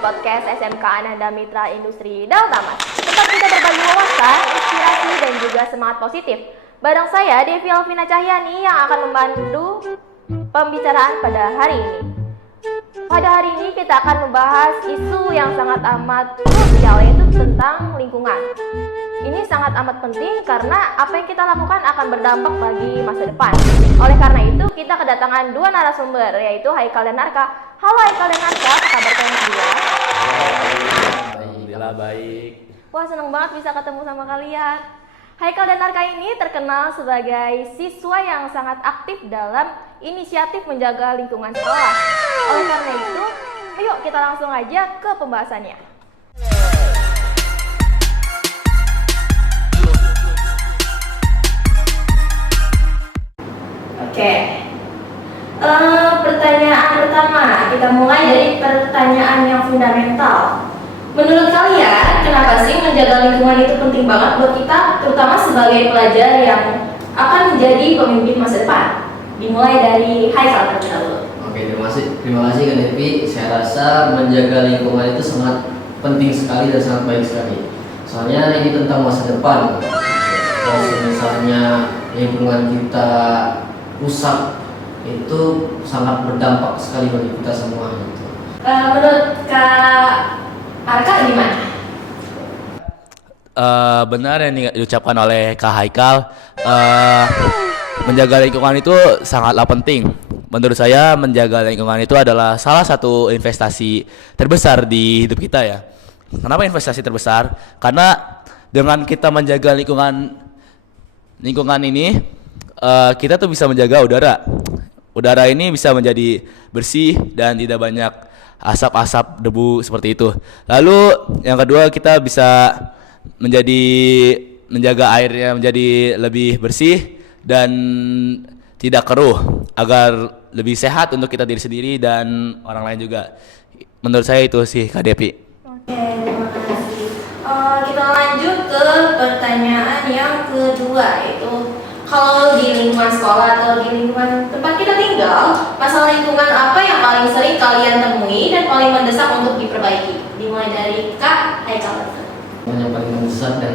podcast SMK Ananda Mitra Industri Daltamas. Tempat kita berbagi wawasan, inspirasi, dan juga semangat positif. Bareng saya, Devi Alvina Cahyani, yang akan membantu pembicaraan pada hari ini. Pada hari ini kita akan membahas isu yang sangat amat krusial, yaitu tentang lingkungan. Ini sangat amat penting karena apa yang kita lakukan akan berdampak bagi masa depan. Oleh karena itu, kita kedatangan dua narasumber, yaitu Haikal dan Arka. Halo Haikal dan Arka, apa kabar kalian berdua? Alhamdulillah baik. Wah, senang banget bisa ketemu sama kalian. Haikal dan Arka ini terkenal sebagai siswa yang sangat aktif dalam inisiatif menjaga lingkungan sekolah. Oleh karena itu, ayo kita langsung aja ke pembahasannya. Oke, pertanyaan pertama, kita mulai dari pertanyaan yang fundamental. Menurut kalian, kenapa sih menjaga lingkungan itu penting banget buat kita, terutama sebagai pelajar yang akan menjadi pemimpin masa depan? Dimulai dari Haikal terlebih dahulu. Oke, terima kasih Kak Devi. Saya rasa menjaga lingkungan itu sangat penting sekali dan sangat baik sekali. Soalnya ini tentang masa depan. Kalau misalnya lingkungan kita rusak, itu sangat berdampak sekali bagi kita semua. Gitu. Menurut Kak Arka gimana? Benar yang diucapkan oleh Kak Haikal. Menjaga lingkungan itu sangatlah penting. Menurut saya menjaga lingkungan itu adalah salah satu investasi terbesar di hidup kita ya. Kenapa investasi terbesar? Karena dengan kita menjaga lingkungan ini, kita tuh bisa menjaga udara. Udara ini bisa menjadi bersih dan tidak banyak asap-asap debu seperti itu. Lalu yang kedua, kita bisa menjaga airnya menjadi lebih bersih dan tidak keruh agar lebih sehat untuk kita diri sendiri dan orang lain juga. Menurut saya itu sih Kak Devi. Oke, terima kasih. Kita lanjut ke pertanyaan yang kedua, yaitu kalau di lingkungan sekolah atau di lingkungan tempat kita tinggal, masalah lingkungan apa yang paling sering kalian temui dan paling mendesak untuk diperbaiki? Dimulai dari Kak Haikal. Yang paling mendesak dan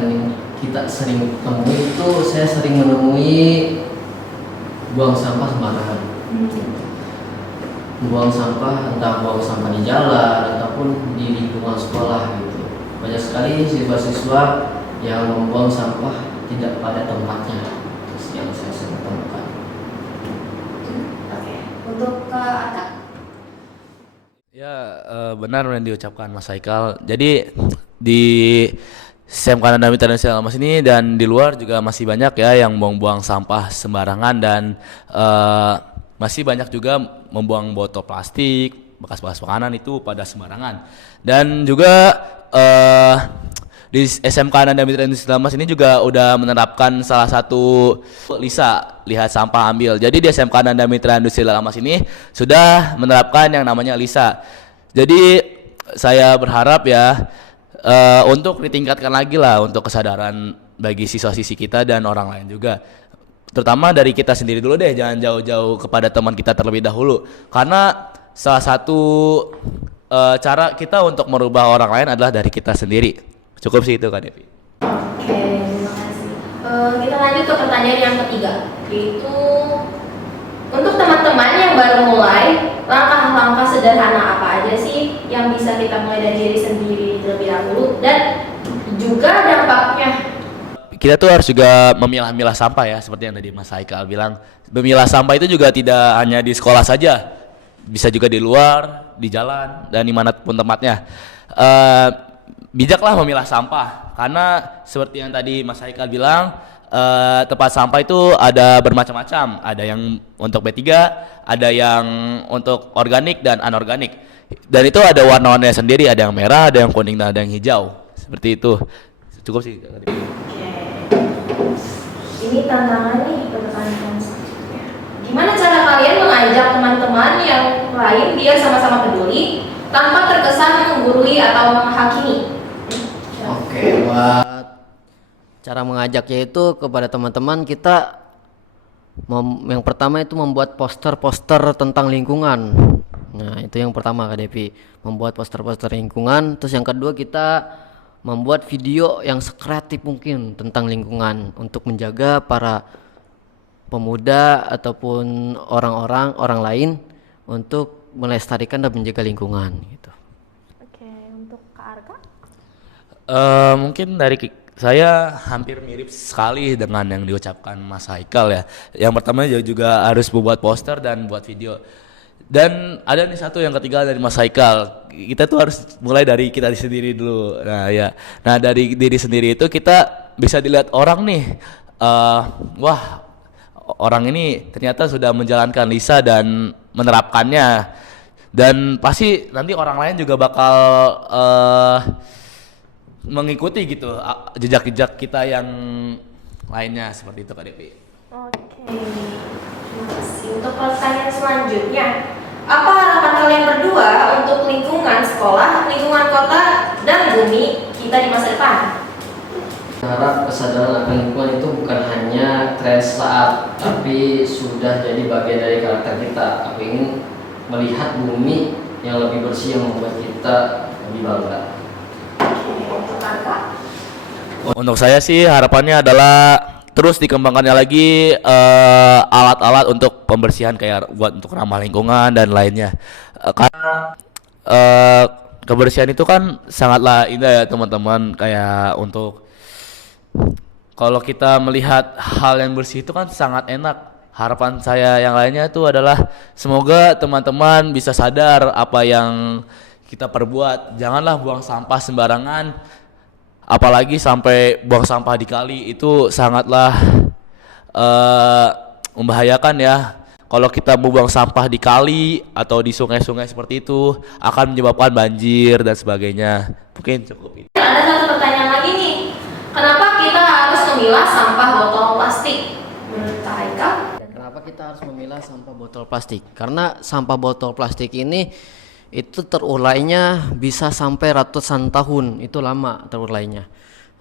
kita sering temui itu, saya sering menemui buang sampah sembarangan. Buang sampah, entah buang sampah di jalan ataupun di lingkungan sekolah gitu. Banyak sekali siswa-siswa yang membuang sampah tidak pada tempatnya. Terus yang saya sering temukan. Oke, untuk Kak Arka. Ya, benar yang diucapkan Mas Haikal. Jadi di SMK Ananda Mitra Industri Daltamas ini dan di luar juga masih banyak ya yang buang-buang sampah sembarangan dan masih banyak juga membuang botol plastik, bekas-bekas makanan itu pada sembarangan. Dan juga di SMK Ananda Mitra Industri Daltamas ini juga udah menerapkan salah satu LISA, lihat sampah ambil. Jadi di SMK Ananda Mitra Industri Daltamas ini sudah menerapkan yang namanya LISA. Jadi saya berharap ya untuk ditingkatkan lagi lah untuk kesadaran bagi siswa-siswi kita dan orang lain juga. Terutama dari kita sendiri dulu deh, jangan jauh-jauh kepada teman kita terlebih dahulu. Karena salah satu cara kita untuk merubah orang lain adalah dari kita sendiri. Cukup sih itu Kak Devi. Oke, terima kasih. Kita lanjut ke pertanyaan yang ketiga, yaitu untuk teman-teman yang baru mulai, langkah-langkah sederhana apa aja sih yang bisa kita mulai dari diri sendiri terlebih dahulu dan juga dampaknya? Kita tuh harus juga memilah-milah sampah ya, seperti yang tadi Mas Haikal bilang. Memilah sampah itu juga tidak hanya di sekolah saja, bisa juga di luar, di jalan, dan dimanapun tempatnya. Bijaklah memilah sampah, karena seperti yang tadi Mas Haikal bilang, tempat sampah itu ada bermacam-macam. Ada yang untuk B3, ada yang untuk organik dan anorganik. Dan itu ada warna-warnanya sendiri, ada yang merah, ada yang kuning, dan ada yang hijau. Seperti itu. Cukup sih. Ini tantangan nih, pertanyaan selanjutnya. Gimana cara kalian mengajak teman-teman yang lain biar sama-sama peduli tanpa terkesan menggurui atau menghakimi? Oke, buat cara mengajaknya itu kepada teman-teman kita yang pertama itu membuat poster-poster tentang lingkungan. Nah, itu yang pertama Kak Devi, membuat poster-poster lingkungan. Terus yang kedua kita membuat video yang sekreatif mungkin tentang lingkungan untuk menjaga para pemuda ataupun orang lain untuk melestarikan dan menjaga lingkungan gitu. Oke, untuk Kak Arka? Mungkin saya hampir mirip sekali dengan yang diucapkan Mas Haikal ya. Yang pertama juga harus membuat poster dan buat video. Dan ada nih satu yang ketiga dari Mas Haikal. Kita tuh harus mulai dari kita sendiri dulu. Nah ya, nah dari diri sendiri itu kita bisa dilihat orang nih. Wah, orang ini ternyata sudah menjalankan Lisa dan menerapkannya. Dan pasti nanti orang lain juga bakal mengikuti gitu jejak-jejak kita yang lainnya seperti itu Kak Devi. Oke, terima kasih. Untuk pertanyaan selanjutnya, apa harapan kalian berdua untuk lingkungan sekolah, lingkungan kota, dan bumi kita di masa depan? Harap kesadaran akan lingkungan itu bukan hanya tren saat, tapi sudah jadi bagian dari karakter kita. Aku ingin melihat bumi yang lebih bersih yang membuat kita lebih bangga. Untuk Arka? Untuk saya sih harapannya adalah terus dikembangkannya lagi alat-alat untuk pembersihan kayak buat untuk ramah lingkungan dan lainnya. Karena kebersihan itu kan sangatlah indah ya teman-teman, kayak untuk kalau kita melihat hal yang bersih itu kan sangat enak. Harapan saya yang lainnya itu adalah semoga teman-teman bisa sadar apa yang kita perbuat. Janganlah buang sampah sembarangan, apalagi sampai buang sampah di kali. Itu sangatlah membahayakan ya. Kalau kita membuang sampah di kali atau di sungai-sungai seperti itu akan menyebabkan banjir dan sebagainya. Mungkin cukup itu. Ada satu pertanyaan lagi nih. Kenapa kita harus memilah sampah botol plastik? Menurut Kak Haikal? Kenapa kita harus memilah sampah botol plastik? Karena sampah botol plastik ini itu terurainya bisa sampai ratusan tahun, itu lama terurainya.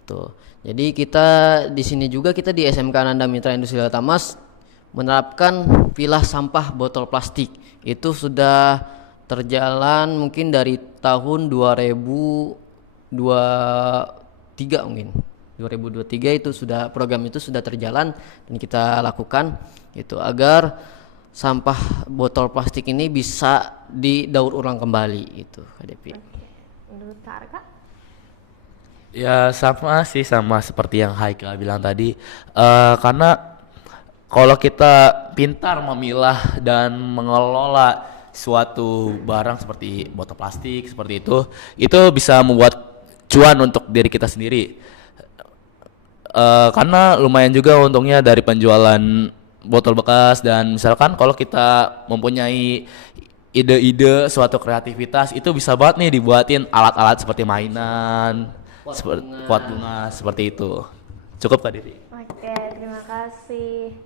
Tuh. Jadi kita di sini juga kita di SMK Ananda Mitra Industri Tamas menerapkan pilah sampah botol plastik. Itu sudah terjalan mungkin dari tahun 2023 mungkin. 2023 itu sudah program itu sudah terjalan dan kita lakukan itu agar sampah botol plastik ini bisa didaur ulang kembali itu Kak Devi. Menurut Kak Arka? Ya sama sih, sama seperti yang Haikal bilang tadi. Karena kalau kita pintar memilah dan mengelola suatu barang seperti botol plastik seperti itu bisa membuat cuan untuk diri kita sendiri. Karena lumayan juga untungnya dari penjualan botol bekas, dan misalkan kalau kita mempunyai ide-ide suatu kreativitas itu bisa banget nih dibuatin alat-alat seperti mainan, pot bunga seperti itu. Cukup Kak Didi. Oke, terima kasih.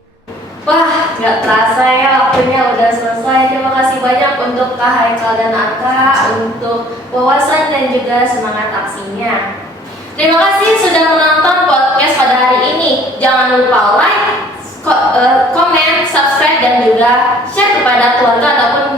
Wah, nggak terasa ya waktunya udah selesai. Terima kasih banyak untuk Kak Haikal dan Arka untuk wawasan dan juga semangat aksinya. Terima kasih sudah menonton podcast pada hari ini. Jangan lupa like, komen, subscribe, dan juga share kepada keluarga ataupun